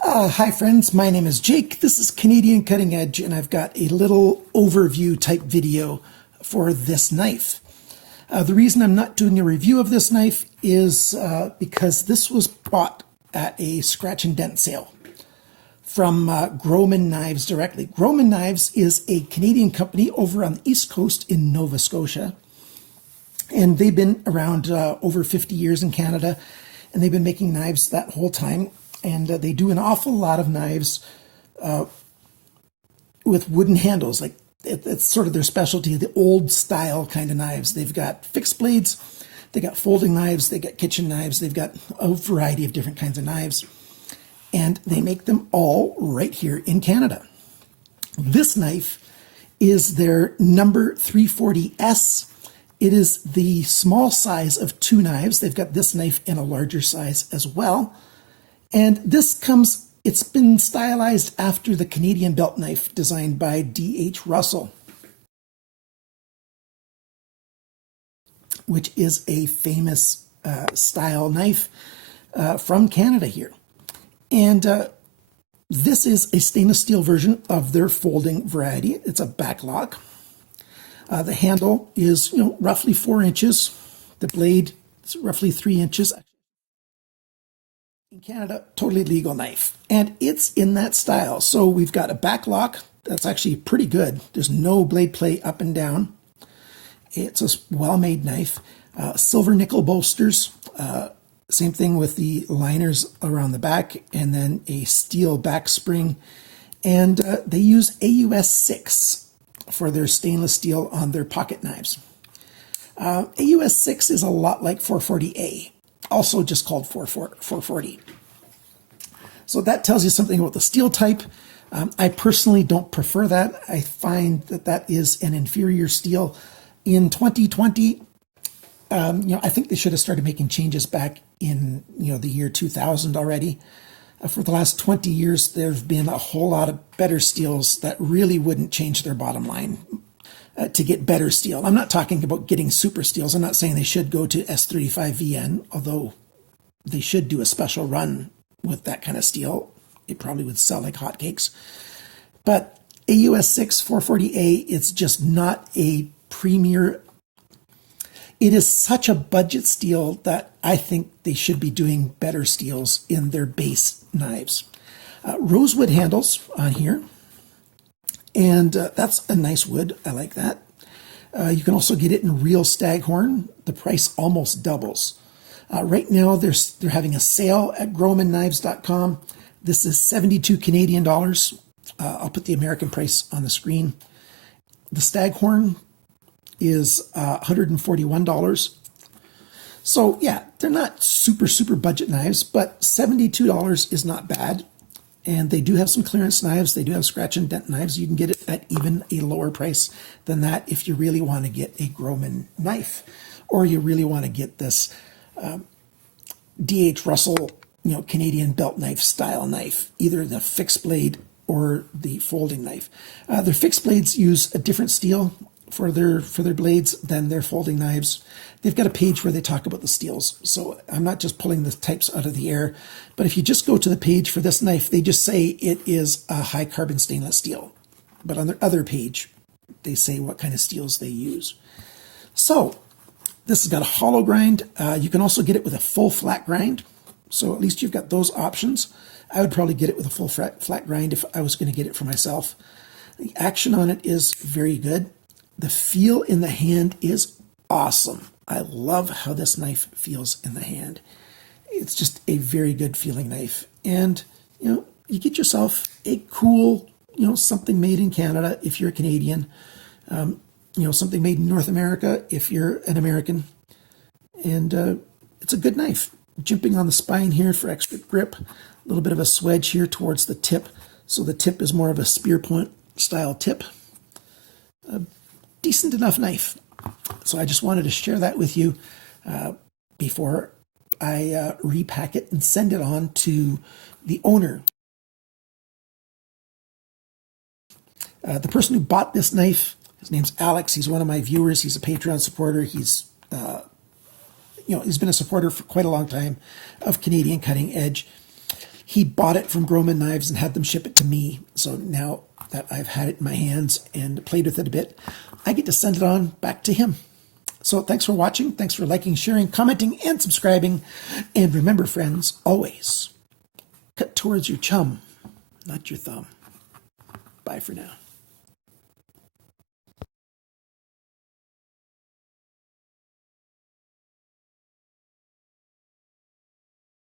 Hi friends, my name is Jake. This is Canadian Cutting Edge, and I've got a little overview type video for this knife. The reason I'm not doing a review of this knife is because this was bought at a scratch and dent sale from Grohmann Knives directly. Grohmann Knives is a Canadian company over on the East Coast in Nova Scotia, and they've been around over 50 years in Canada, and they've been making knives that whole time. And they do an awful lot of knives with wooden handles. Like it's sort of their specialty, the old style kind of knives. They've got fixed blades, they got folding knives, they got kitchen knives, they've got a variety of different kinds of knives. And they make them all right here in Canada. This knife is their number 340S. It is the small size of two knives. They've got this knife in a larger size as well. And this it's been stylized after the Canadian belt knife designed by D.H. Russell, which is a famous style knife from Canada here. And this is a stainless steel version of their folding variety. It's a backlock. The handle is, roughly 4 inches. The blade is roughly 3 inches. In Canada, totally legal knife, and it's in that style. So we've got a back lock that's actually pretty good. There's no blade play up and down. It's a well-made knife. Silver nickel bolsters, same thing with the liners around the back, and then a steel back spring. And they use AUS 6 for their stainless steel on their pocket knives. AUS 6 is a lot like 440A. Also just called 440. So that tells you something about the steel type. I personally don't prefer that. I find that is an inferior steel. In 2020, I think they should have started making changes back in the year 2000 already. For the last 20 years, there have been a whole lot of better steels that really wouldn't change their bottom line. To get better steel. I'm not talking about getting super steels. I'm not saying they should go to S35VN, although they should do a special run with that kind of steel. It probably would sell like hotcakes. But AUS 6 440A, it's just not a premier. It is such a budget steel that I think they should be doing better steels in their base knives. Rosewood handles on here. And that's a nice wood. I like that. You can also get it in real staghorn. The price almost doubles. Right now, they're having a sale at GrohmannKnives.com. This is 72 Canadian dollars. I'll put the American price on the screen. The staghorn is $141. So yeah, they're not super budget knives, but $72 is not bad. And they do have some clearance knives. They do have scratch and dent knives. You can get it at even a lower price than that if you really want to get a Grohmann knife, or you really want to get this D.H. Russell, Canadian belt knife style knife, either the fixed blade or the folding knife. Their fixed blades use a different steel for their blades than their folding knives. They've got a page where they talk about the steels, so I'm not just pulling the types out of the air, but if you just go to the page for this knife, they just say it is a high carbon stainless steel. But on their other page, they say what kind of steels they use. So this has got a hollow grind. You can also get it with a full flat grind, so at least you've got those options. I would probably get it with a full flat grind if I was going to get it for myself. The action on it is very good. The feel in the hand is awesome. I love how this knife feels in the hand. It's just a very good feeling knife. And, you get yourself a cool, something made in Canada if you're a Canadian. Something made in North America if you're an American. And it's a good knife. Jimping on the spine here for extra grip. A little bit of a swedge here towards the tip. So the tip is more of a spear point style tip. Decent enough knife. So I just wanted to share that with you before I repack it and send it on to the owner. The person who bought this knife, his name's Alex. He's one of my viewers. He's a Patreon supporter. He's he's been a supporter for quite a long time of Canadian Cutting Edge. He bought it from Grohmann Knives and had them ship it to me. So now that I've had it in my hands and played with it a bit, I get to send it on back to him. So thanks for watching. Thanks for liking, sharing, commenting, and subscribing. And remember, friends, always cut towards your chum, not your thumb. Bye for now.